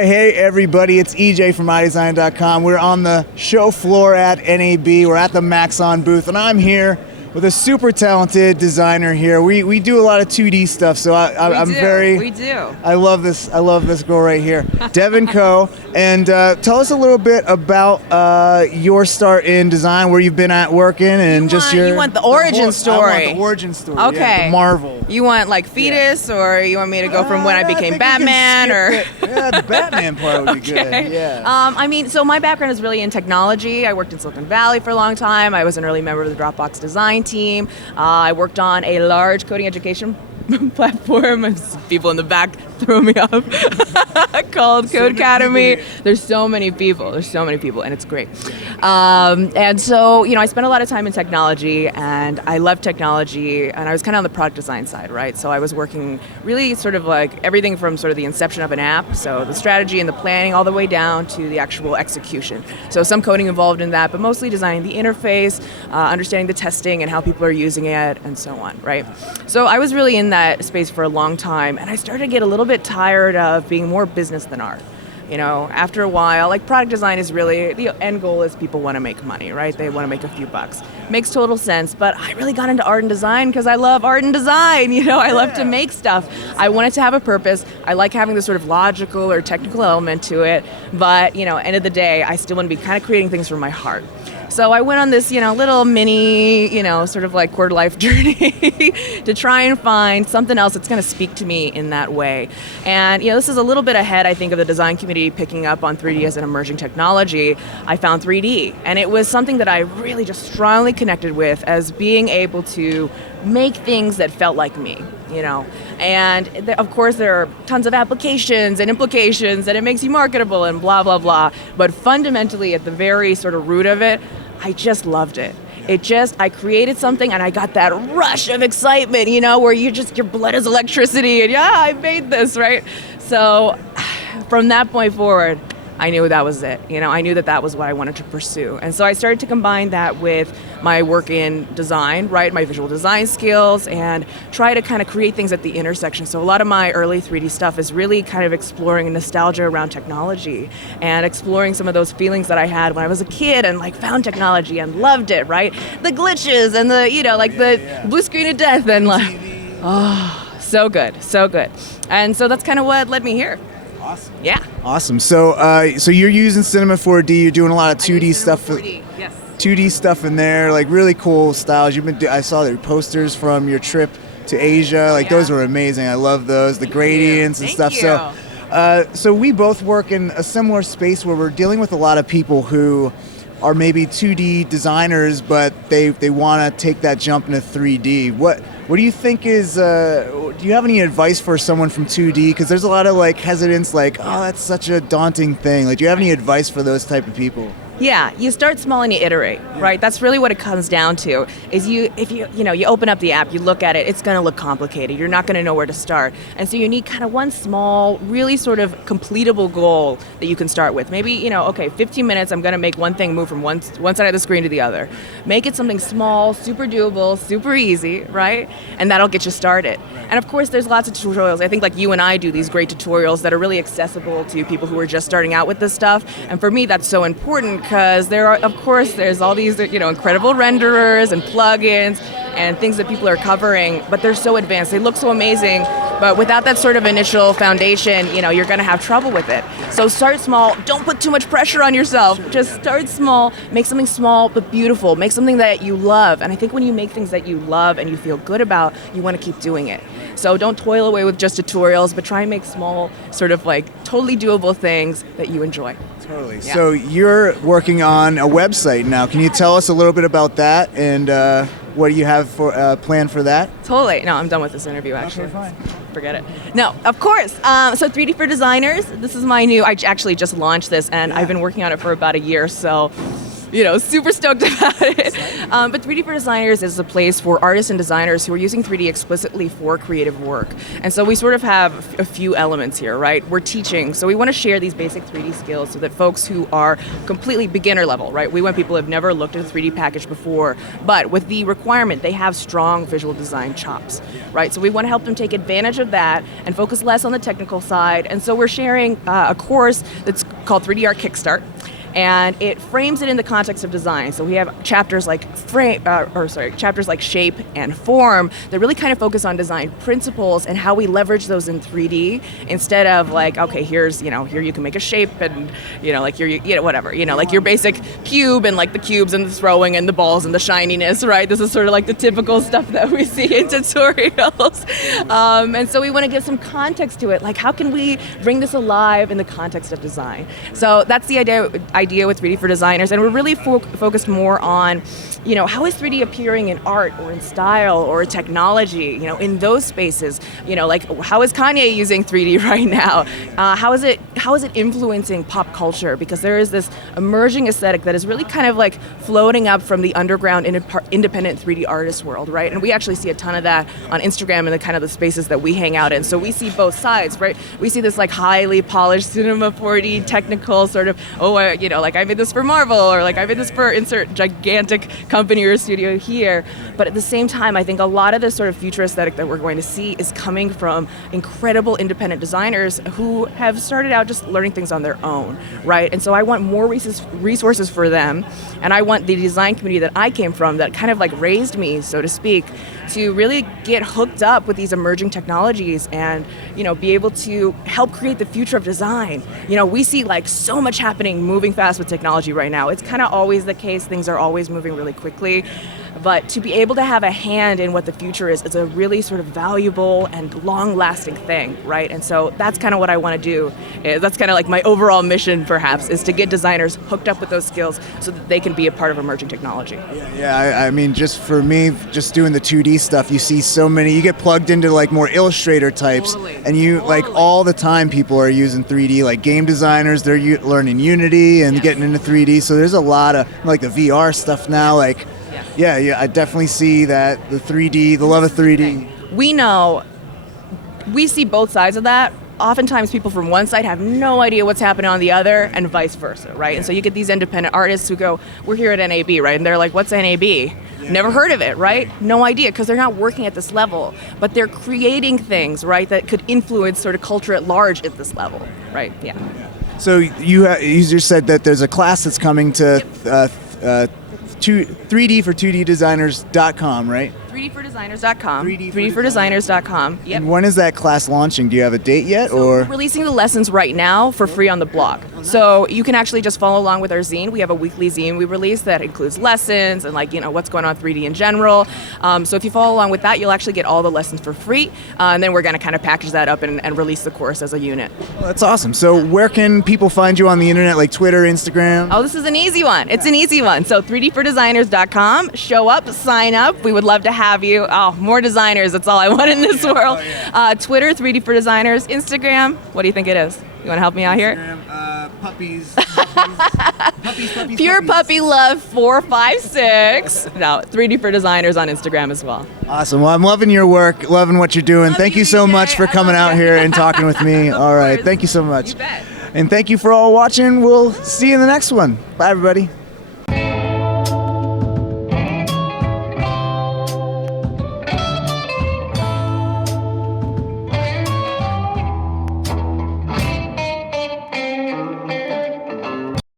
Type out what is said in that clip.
right, hey everybody, it's EJ from Eyedesyn.com. We're on the show floor at NAB. We're at the Maxon booth, and I'm here with a super talented designer here. We do a lot of 2D stuff, so We do. I love this girl right here, Devon Co. And tell us a little bit about your start in design, where you've been at working, and You want the origin story. I want the origin story. Okay. Yeah, the Marvel. You want like fetus, or you want me to go from when I became Batman, or? Yeah, the Batman part would be Okay. good. Yeah. So my background is really in technology. I worked in Silicon Valley for a long time. I was an early member of the Dropbox design team. I worked on a large coding education platform. People in the back throw me off. Called Code Academy. There's so many people, and it's great. And so, I spent a lot of time in technology, and I love technology, and I was kind of on the product design side, right? So I was working really sort of like everything from sort of the inception of an app, so the strategy and the planning, all the way down to the actual execution. So some coding involved in that, but mostly designing the interface, understanding the testing and how people are using it, and so on, right? So I was really in that space for a long time, and I started to get a little bit tired of being more business than art. After a while, like product design is really, the end goal is people want to make money, right? They want to make a few bucks. Makes total sense, but I really got into art and design because I love art and design, I love to make stuff. I want it to have a purpose. I like having this sort of logical or technical element to it, but, end of the day, I still want to be kind of creating things from my heart. So I went on this, little mini, sort of like quarter life journey to try and find something else that's going to speak to me in that way. And, this is a little bit ahead, I think, of the design community picking up on 3D as an emerging technology. I found 3D, and it was something that I really just strongly connected with as being able to make things that felt like me. And of course there are tons of applications and implications, and it makes you marketable and blah, blah, blah. But fundamentally, at the very sort of root of it, I just loved it. I created something, and I got that rush of excitement, where your blood is electricity, and yeah, I made this, right? So from that point forward, I knew that was it. I knew that was what I wanted to pursue. And so I started to combine that with my work in design, right, my visual design skills, and try to kind of create things at the intersection. So a lot of my early 3D stuff is really kind of exploring nostalgia around technology and exploring some of those feelings that I had when I was a kid and like found technology and loved it, right? The glitches and the blue screen of death and like, so good, so good. And so that's kind of what led me here. Awesome. Yeah. Awesome. So you're using Cinema 4D. You're doing a lot of 2D stuff. 4D, yes. 2D stuff in there, like really cool styles. I saw the posters from your trip to Asia. Those were amazing. I love those. The gradients and stuff. So we both work in a similar space where we're dealing with a lot of people who are maybe 2D designers, but they want to take that jump into 3D. What do you think is, do you have any advice for someone from 2D? Because there's a lot of hesitance, that's such a daunting thing. Do you have any advice for those type of people? Yeah, you start small and you iterate, right? That's really what it comes down to. Is if you open up the app, you look at it, it's going to look complicated. You're not going to know where to start, and so you need kind of one small, really sort of completable goal that you can start with. Maybe 15 minutes. I'm going to make one thing move from one side of the screen to the other. Make it something small, super doable, super easy, right? And that'll get you started. And of course, there's lots of tutorials. I think you and I do these great tutorials that are really accessible to people who are just starting out with this stuff. And for me, that's so important because there's all these incredible renderers and plugins and things that people are covering, but they're so advanced. They look so amazing, but without that sort of initial foundation, you're going to have trouble with it. So start small. Don't put too much pressure on yourself. Just start small. Make something small but beautiful. Make something that you love. And I think when you make things that you love and you feel good about, you want to keep doing it. So don't toil away with just tutorials, but try and make small, sort of totally doable things that you enjoy. Totally. Yeah. So you're working on a website now. Can you tell us a little bit about that, and what do you have for planned for that? Totally. No, I'm done with this interview, actually. Okay, fine. Forget it. No, of course. So 3D for Designers. This is my new, I actually just launched this, and I've been working on it for about a year, so super stoked about it. But 3D for Designers is a place for artists and designers who are using 3D explicitly for creative work. And so we sort of have a few elements here, right? We're teaching, so we want to share these basic 3D skills so that folks who are completely beginner level, right? We want people who have never looked at a 3D package before, but with the requirement, they have strong visual design chops, right? So we want to help them take advantage of that and focus less on the technical side. And so we're sharing a course that's called 3D Art Kickstart. And it frames it in the context of design. So we have chapters like chapters like shape and form that really kind of focus on design principles and how we leverage those in 3D instead of like, okay, here you can make a shape and like here whatever, like your basic cube and like the cubes and the throwing and the balls and the shininess, right? This is sort of like the typical stuff that we see in tutorials. And so we want to give some context to it, like how can we bring this alive in the context of design? So that's the idea with 3D for Designers, and we're really focused more on, how is 3D appearing in art or in style or technology, in those spaces, like how is Kanye using 3D right now? How is it influencing pop culture? Because there is this emerging aesthetic that is really kind of like floating up from the underground independent 3D artist world, right? And we actually see a ton of that on Instagram and the kind of the spaces that we hang out in. So we see both sides, right? We see this like highly polished cinema 4D technical sort of, like I made this for Marvel, or like I made this for insert gigantic company or studio here. But at the same time, I think a lot of the sort of future aesthetic that we're going to see is coming from incredible independent designers who have started out just learning things on their own, right? And so I want more resources for them, and I want the design community that I came from, that kind of like raised me, so to speak, to really get hooked up with these emerging technologies and, be able to help create the future of design. We see like so much happening, moving fast with technology right now. It's kind of always the case. Things are always moving really quickly. But to be able to have a hand in what the future is a really sort of valuable and long-lasting thing, right? And so that's kind of what I want to do. That's kind of like my overall mission, perhaps, is to get designers hooked up with those skills so that they can be a part of emerging technology. Yeah, I mean, just for me, just doing the 2D stuff, you see so many, you get plugged into like more Illustrator types, and like all the time people are using 3D, like game designers, they're learning Unity and getting into 3D, so there's a lot of like the VR stuff now, like, yeah, I definitely see that, the 3D, the love of 3D. We see both sides of that. Oftentimes people from one side have no idea what's happening on the other, and vice versa, right? And so you get these independent artists who go, we're here at NAB, right? And they're like, what's NAB? Yeah. Never heard of it, right? No idea, because they're not working at this level, but they're creating things, right, that could influence sort of culture at large at this level, right? Yeah. So you just said that there's a class that's coming to 3D4 2Ddesigners.com, right? 3dfordesigners.com. 3dfordesigners.com. Yep. And when is that class launching? Do you have a date yet? We're releasing the lessons right now for free on the blog. So you can actually just follow along with our zine. We have a weekly zine we release that includes lessons and what's going on 3D in general. So if you follow along with that, you'll actually get all the lessons for free. And then we're going to kind of package that up and release the course as a unit. Well, that's awesome. So where can people find you on the internet, like Twitter, Instagram? Oh, this is an easy one. It's an easy one. So 3dfordesigners.com. Show up, sign up. We would love to have you. Oh, more designers. That's all I want in this world. Oh, yeah. Twitter, 3D for Designers. Instagram, what do you think it is? You want to help me out here? Puppies. Pure puppy love 456. No, 3D for Designers on Instagram as well. Awesome. Well, I'm loving your work, loving what you're doing. Thank you so much for coming out here and talking with me. All right. Thank you so much. You bet. And thank you for all watching. We'll see you in the next one. Bye, everybody.